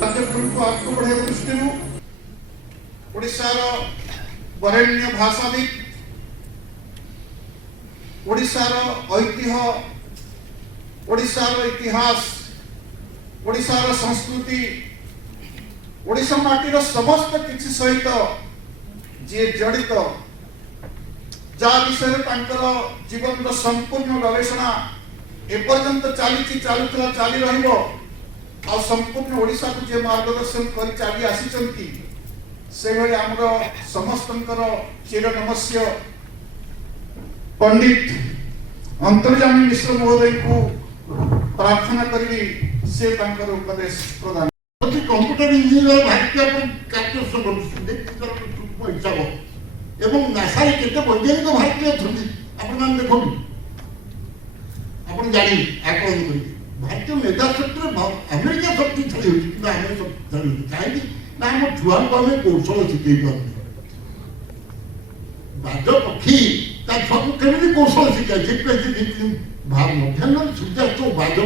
को आगे बढ़े दृष्टि ओडिशार बरेण्य भाषाविद ओडिशार ऐतिह्य ओडिशार इतिहास ओडिशार संस्कृति ओडिशा माटीर समस्त किछि सहित जे जड़ित जा विषय जीवन संपूर्ण गवेषणा एपर्यंत चलुला चली रहिबो आ संपूर्ण ओडिशा को जे मार्गदर्शन कर चली आसी से भाई आमर समस्तंकर चिर नमस्य पंडित अंतर्जामी मिश्र महोदय को प्रार्थना करी से तांकर उपदेश प्रदान कंप्यूटर इंजीनियर भारतीय कार्य हिसाब एवं नासा केते वैज्ञानिक भारतीय अपन देखो आप जानी आकलन कर भारतीय मेधा शक्ति अमेरिका शक्तिशाली होती आम शक्तिशाली होती कहीं ना आम छुआ को आम कौशल शिखे बाज पक्षी छुआ को केमी कौशल शिखाई मध्याह्न सूर्यास्त बाज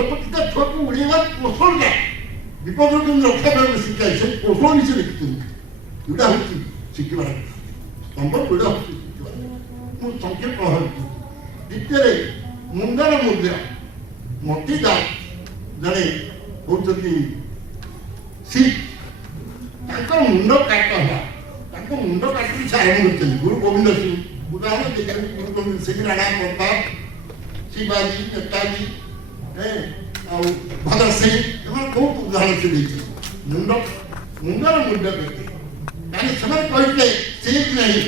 पक्षी ता छुआ को उड़ेगा कौशल विपद रक्षा करने शिखाई से कौशल नीचे देखते यहाँ हूँ शिखा संभव गुड़ा हूँ संक्षेप कहूँ द्वितीय मुंडर मूल्य मतीदास जड़े होती सिख मुंड काट मुंड काटी से आरम्भ कर गुरु गोविंद सिंह उदाहरण देखिए गुरु गोविंद सिंह राणा प्रताप शिवाजी नेताजी भगत सिंह एम बहुत उदाहरण से देखिए मुंडर मूल्य देते मैंने समय कहते सिख नहीं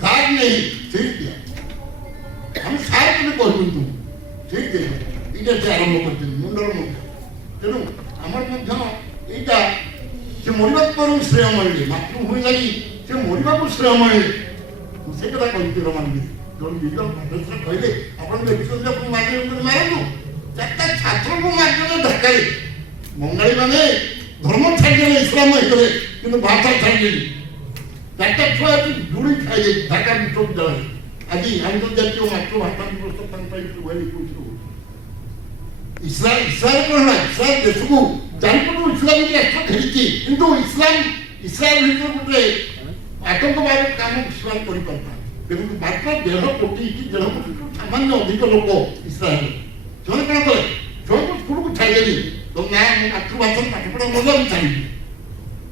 खाद नहीं सिख दिया हम सार के कहूँ तुम ठीक है ये से आरंभ करते मुंडर मुंड तेणु आम यहाँ से मरवा पर श्रेय मिले मातृभूमि लगी से मरवा को श्रेय मिले से कथा कहते रमान जो विजय प्रोफेसर कहले आप देखते मारनु चार्टा छात्र को मारने धक्का बंगाली मैंने धर्म छाड़े इस्लाम होते कि भाषा छाड़े चार्टा छुआ जुड़ी खाई ढाका विश्वविद्यालय आज आंतर्जातीय मातृभाषा दिवस इस्राएल कौन इस्राएल देश को चारिपटू इस्लामिक राष्ट्र घेरी किंतु इस्राएल भीतर गोटे आतंकवाद काम इस्राएल कर मात्र 1.5 कोटी कि 1.5 कोटी सामान्य अधिक लोक इस्राएल से कौन कले छुआ को स्कूल को छाड़े तो ना मातृभाषा पाठपढ़ा मजा भी छाड़ी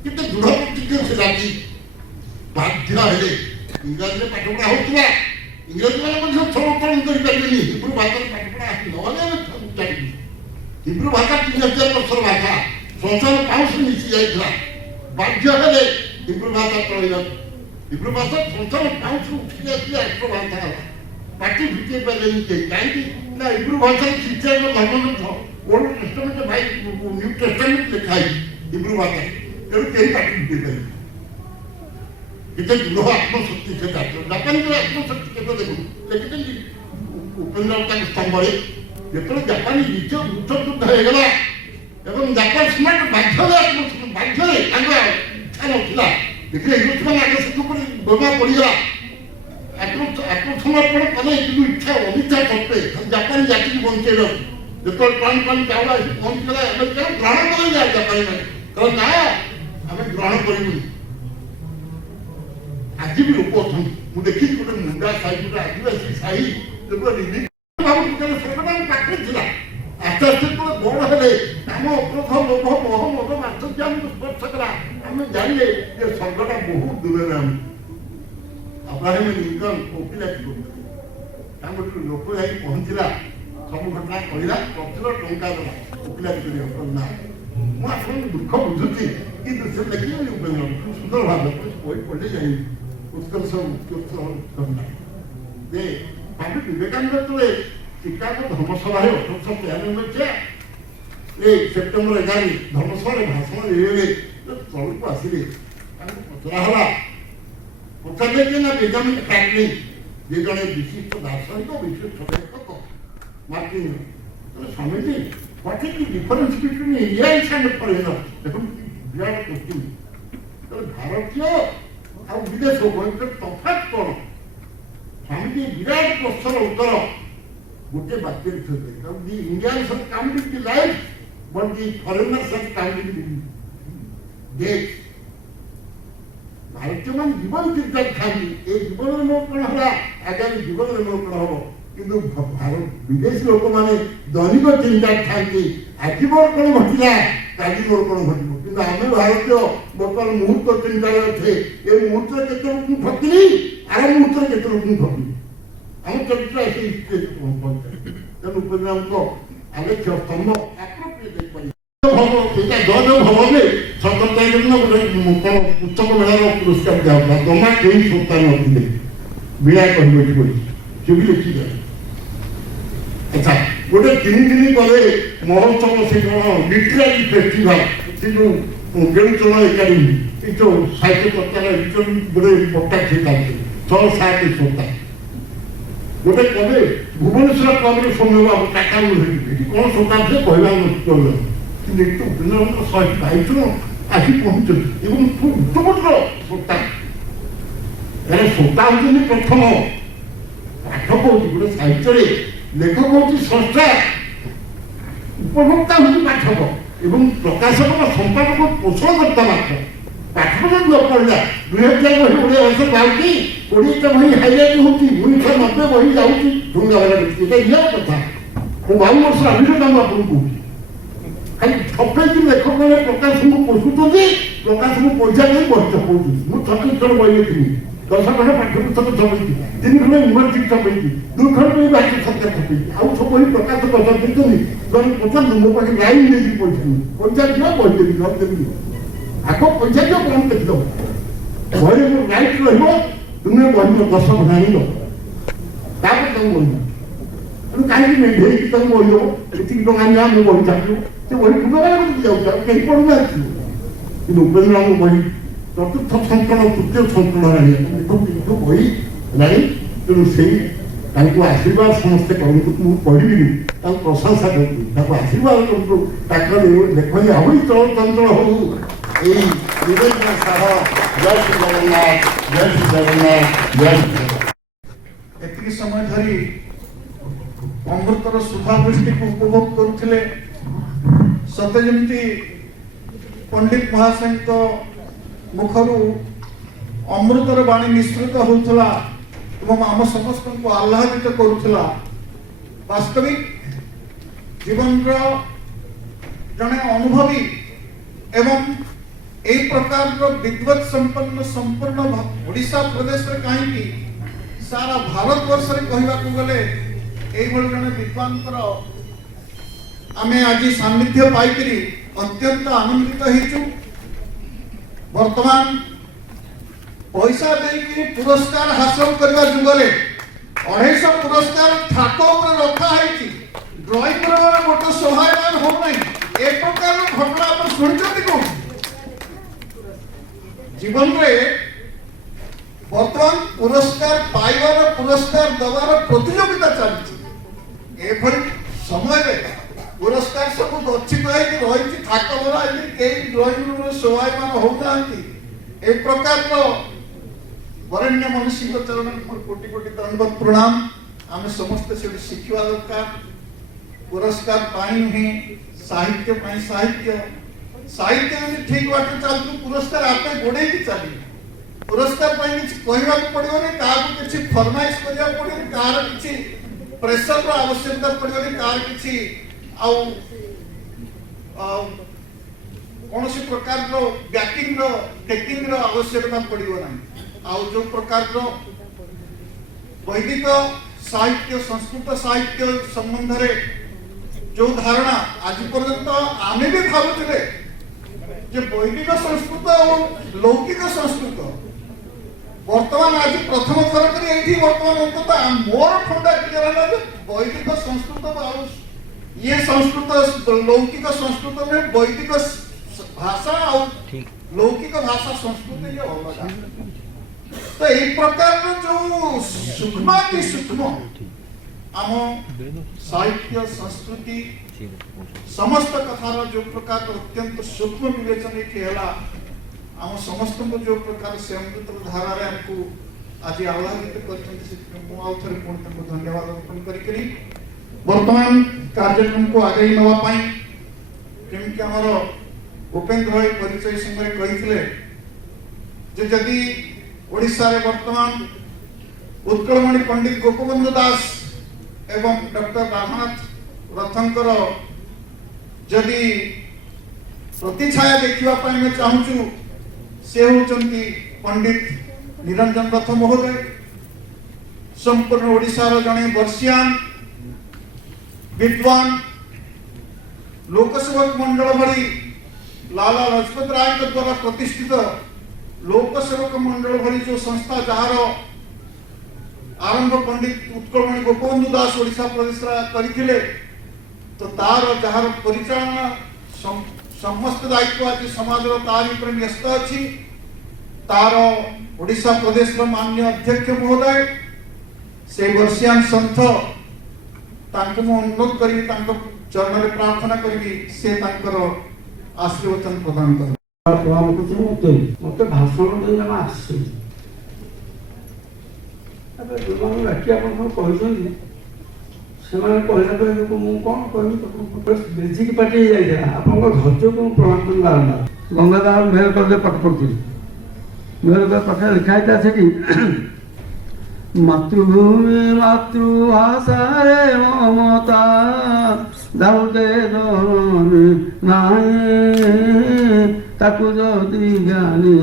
कि दृढ़ प्रतिज्ञ से जाति बाध्य हेले इंग्राजी पाठपढ़ा होता इंग्रेजी मैंने संरक्षण करें हिब्रू भाषा पाठपढ़ा ना हिब्रू भाषा 3000 वर्ष भाषा संसार पाउस मिसी जाइए बाध्य हेले हिब्रू भाषा चलना हिब्रू भाषा संसार पाउस उठी जाती राष्ट्रभाषा पार्टी भिटे पारे कहीं ना हिब्रू भाषा शिक्षा धर्म ओल्ड टेस्टामेंट भाई न्यू टेस्टामेंट लिखाई हिब्रू भाषा तेणु कहीं पार्टी भिटे पारे इतने दृढ़ आत्मशक्ति से जापान आत्मशक्ति के देखो लेकिन उपेन्द्र स्तंभ जो जापानी निज युद्ध युद्ध होगा एवं जापान स्मार्ट बाध्य इच्छा ना देखिए हिरोशिमा नागासाकी बोमा पड़गला आत्मसमर्पण कले कि इच्छा अनिच्छा सत्वे जापानी जाति की बंचे जो टन टन चावल पहुंचला अमेरिका ग्रहण करेंगे जापानी मैंने ना आम ग्रहण करूँ आज भी लोक अच्छा मुझे देखी गोटे मुंडा साई गोटे आदिवासी साई जो सरकार पाखे था आस्ते आस्ते बड़ हेले आम अपराध लोभ मोह मद मात्सर्य आमको स्पर्श कला आम जानले ये स्वर्गटा बहुत दूर आम अब्राहम लिंकन ओकिलाती करते लोक जा पहुँचला सब घटना कहला प्रचुर टंका देला ओकिलाती करना मुझे दुख बुझुची कि से देखिए सुंदर भाव पढ़े जाए उत्कर्ष करना जे स्वामी विवेकानंद जो शिकागो धर्मसभा 1893 सेप्टेम्बर 11 धर्मसभा भाषण देवे तौर को आसिले पचरा पचारे कि ना बेंजामिन फ्रैंकलिन जे जड़े विशिष्ट दार्शनिक विशिष्ट लेखक Martin Swami ji what is the difference between India and foreigner देखो विराट क्वेश्चन तो भारतीय आ विदेश तफात कौन स्वामी जी विराट प्रश्न उत्तर गोटे वाक्य the Indians have come with the life but the foreigners have come into death. भारतीय मान जीवन चिंता खाली ए जीवन में कोन होला आगामी जीवन में कोन हो किंतु भारत विदेशी लोक माने दैनिक चिंता खाली आजि मोर कोन घटिला काली मोर कोन घटिबो किंतु आमे भारतीय बर्तमान मुहूर्त चिंता रे ए मुहूर्त केते लोक ठकिनी आर मुहूर्त केते लोक ठकिनी हम चरित्र ऐसे तेणु उपनाम को आलेख्य स्तंभ अप्रोप्रिएट दे पड़ी भवन सतर्क गोटे पुस्तक मेलार पुरस्कार दिया जमा कई सप्ताह नथिले बिड़ा कह सी भी लिखी जाए। अच्छा गोटे 3 दिन पर महोत्सव से लिटरेरी फेस्टिवल से जो बेलुचल एकाडेमी जो साहित्य चर्चा गोटे बटा से 6-7 सप्ताह गोटे कवे भुवनेश्वर कवि सौम्य बाबू टाटा कौन सप्ताह से कहवा କିନ୍ତୁ ପିଲାମାନଙ୍କ ଶହେ 22 ଆସି ପହଞ୍ଚୁଛନ୍ତି ଏବଂ ଉତ୍ତମର ସୋତା ଏରେ ସୋତା ହେଉଛନ୍ତି ପ୍ରଥମ ପାଠକ ହେଉଛି ଗୋଟେ ସାହିତ୍ୟରେ ଲେଖକ ହେଉଛି ସ୍ରଷ୍ଟା ଉପଭୋକ୍ତା ହେଉଛି ପାଠକ ଏବଂ ପ୍ରକାଶକ ବା ସମ୍ପାଦକ ପୋଷଣକର୍ତ୍ତା ମାତ୍ର ପାଠକ ଯଦି ନ ପଢ଼ିଲା 2000 ବହି ଓଡ଼ିଆ ଭାଷା ପାଉଛି 20ଟା ବହି ହାଇଲାଇଟ୍ ହେଉଛି 1990 ବହି ଯାଉଛି ଢୁଙ୍ଗାବାଲା ଏଇଟା ରିଅଲ କଥା ମୁଁ 52 ବର୍ଷ ଅଭିଜ୍ଞତା ମୁଁ ଆପଣଙ୍କୁ କହୁଛି खाली छपेई लेखक मैंने प्रकाश को पोषुच्च प्रकाश को पैसा नहीं बही छपाऊँ मुझे 36 बही लिखी 10 खंड पाठ्यपुस्तक छपी 3 खंड यूनिवर्सिटी छपी 2 खंड बाकी सरकार छपी आउ सब बही प्रकाश करते जन पचास मो पाखे लाइन नहीं पैसा दिया बही देवी न देवी आग पैसा दियो कौन देखिद बही मोर राइट रुमे बही 10 खंड आनी बही कहीं मेढे बही दो ये टाँग आनी बही छापू से वही फुटबॉल जाऊँ कहीं पढ़ना कि उपेन्द्र बही चतुर्थ संकलन तृतीय संकलन बही ना तेणु से आशीर्वाद समस्ते करूँ पढ़ी प्रशंसा करूँ आशीर्वाद करूँ लेखनी आहरी चल चंचल हो जय श्री जगन्नाथ जय श्री जगन्नाथ जय श्री एतिकी समय धरी अमृतर सुधावृष्टि को उपभोग करुले सते जमी पंडित महाशय मुखर अमृतर बाणी निश्रित होता आम समस्त को आह्लादित करुला वास्तविक जीवन जड़े अनुभवी एवं एक प्रकार विद्वत संपन्न संपूर्ण ओडिशा प्रदेश रे कहीं सारा भारत वर्ष रे कहवा गले जड़े विद्वान आमे आज सान्निध्य पाइकरी अत्यंत आनंदित होइछु। वर्तमान पैसा देकी पुरस्कार हासिल करबा जुगले 250 पुरस्कार थाक ऊपर रखा है ड्राइंग कर गोटे सहायमान हो नहीं एक प्रकार घटना आप शुणी को जीवन रे वर्तमान पुरस्कार पाइबार पुरस्कार दबार प्रतियोगिता चलती एभली समय रे पुरस्कार सब गच्छित रही थाक भरा कई ड्राइंग रूम सहायमान होना एक प्रकार वरेण्य मनुष्य चरण कोटि कोटि दंडवत प्रणाम आम समस्त से शिखा दरकार पुरस्कार पाई नुहे साहित्य साहित्य साहित्य ठीक बाट चलती पुरस्कार आपे गोड़े चली पुरस्कार कहवा पड़ोनी क्या किसी फरमाइश करा पड़ोनी कार किसी प्रेसर आवश्यकता पड़ोनी कार किसी कौन सी प्रकार बैकिंग टेकिंग आवश्यकता पड़ो ना आउ जो प्रकार वैदिक साहित्य संस्कृत साहित्य संबंध रे जो धारणा आज पर्यंत आम भी भावुले वैदिक संस्कृत और लौकिक संस्कृत वर्तमान आज प्रथम थर कर वर्तमान अंततः मोर ठंडा क्लियर वैदिक संस्कृत ये संस्कृत लौकिक संस्कृत में वैदिक भाषा और लौकिक भाषा संस्कृत ये अलग तो एक प्रकार जो सूक्ष्म आम साहित्य संस्कृति समस्त कथार जो प्रकार अत्यंत सूक्ष्म विवेचन ये आम समस्त को जो प्रकार से अमृत धारा हमको आज आह्लादित कर धन्यवाद अर्पण कर वर्तमान कार्यक्रम को आगे नापी जेमती आमर उपेन्द्र भाई परिचय समय कही जदि ओडिशा रे वर्तमान उत्कलमणि पंडित गोपबंधु दास एवं डॉक्टर रामनाथ रथंकर जदि प्रतिछाया देखा मैं चाहूँ से होचंती पंडित निरंजन रथ महोदय संपूर्ण ओडिशार जड़े वर्षियान विद्वान लोकसेवक मंडल भली लाला लजपत राय द्वारा प्रतिष्ठित लोकसेवक मंडल भली जो संस्था जार आरंभ पंडित उत्कलमणि गोपबंधु दास ओडिशा प्रदेश करथिले तो तार जार परिचालना समस्त दायित्व आज समाज तार ऊपर न्यस्त अछि तार ओडिशा प्रदेश माननीय अध्यक्ष महोदय से वर्षियान संत तांको मु अनुरोध करी तांको चरण में प्रार्थना करी से तांकर आशीर्वचन प्रदान कर मत भाषण देना आस कहते से कहला मुझे कौन कह बेजिक पार्टी जाइए आप धैर्य को प्रमाण बारंबार गंगाधार मेयर कर पाठ पढ़ी मेयर कर पाठ लिखाई से मातृभूमि मातृभाषा रे ममता दाउदे नाई ताकू जदि ज्ञानी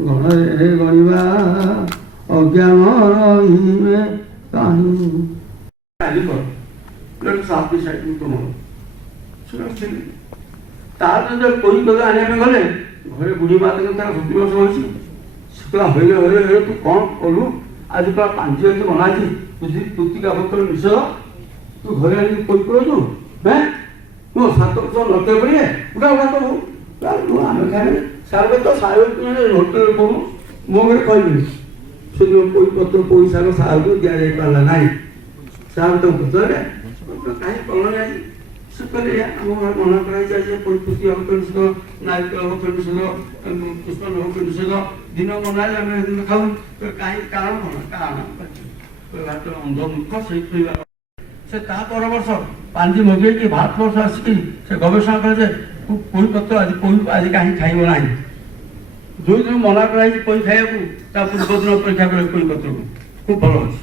गणे गणिबा अज्ञान रही कहीं साफ साइड तार कोई कद आने गले घरे बुढ़ी माता तार 70 वर्ष होती शुक्ला हरे तू कौन कलु आज पूरा 5 वर्ष बना पुस्तिका पत्र मिस तू घरे आने कोई करू मैं मो 7 वर्ष लगे पड़े उड़ा उड़ा तो आम खाए सारे तो सारे होटेल को मो घर कहली से कोई पत्र पैसा सार को दि जा पारा ना सार तो पचारे कहीं कल ना से कहले आम मना कर नारिकल पुष्पन निषेध दिन मनाए आम खाऊ कहीं कारण कारण अंधमुख से पर वर्ष पांजी मगे भारत वर्ष आसिक से गवेषणा करे कोई पत्र आज कहीं खाइब ना जो दिन मना कराई कोई खाया पूर्व दिन परीक्षा करे कोई पत्र को खूब भल अच्छे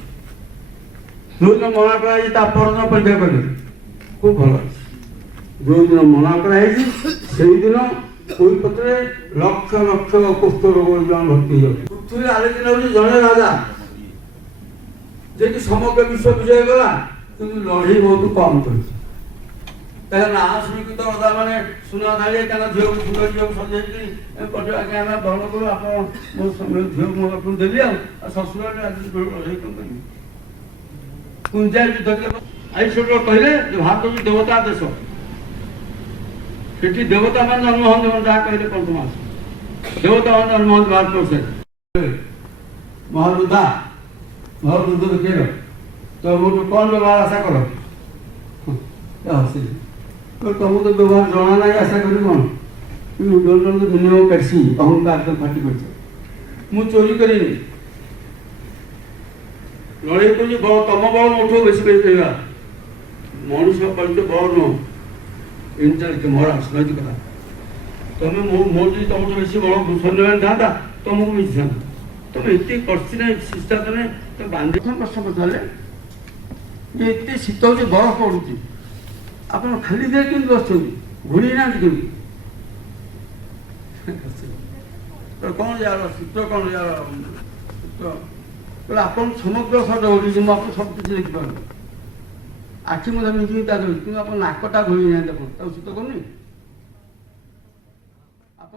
जो दिन मना कराई परदिन परीक्षा कले खूब भल अच्छे जो दिन मना कराई से दिन कोई पत्र लक्ष लक्ष कुष्ठ रोग भर्ती हो पृथ्वी आलोचना होगी जड़े राजा जे समग्र विश्व विजय गला कि लड़े बहुत कम कर ना शुणिक तो अदा मैंने सुना थाली झील को सुंदर झील को सजाई पटे आगे आम बहन करूँ आप मो झील को आपको देवी आसुर लड़े कौन करेंगे कुंजा युद्ध आई छोट कहले भारत हूँ देवता देश से देवता मान जन्म हमें जहाँ कहले पंचमास देवता मान जन्म हम भारतवर्ष महारुद्धा महारुद्ध देखेल तो मुझे कौन व्यवहार आशा कर तुमको तो व्यवहार जना ना आशा कर कौन मिनिमम कैसी अहंकार तो फाटी कर मु चोरी करी लड़े को बड़ तम बल मोठो बेस कहवा मनुष्य परिचय बड़ नुह इंटेलिजेंट मोराल्स नैतिकता तुम्हें मोर जी तुम बेस बड़ सैन्यमान था तुमको मिली था तुम एत करसी ना शिष्टा तुम तुम बांधि प्रश्न पचारे ये एत शीत हो बरफ पड़ू आप खाली दे कि बस घोड़ी ना कौन यार शीत कौन यार आप समग्र सर ओडी मुझे सब किसी देखिपार आखि मुझे मिजी कि आप नाकटा घोड़ी ना शीत करनी आप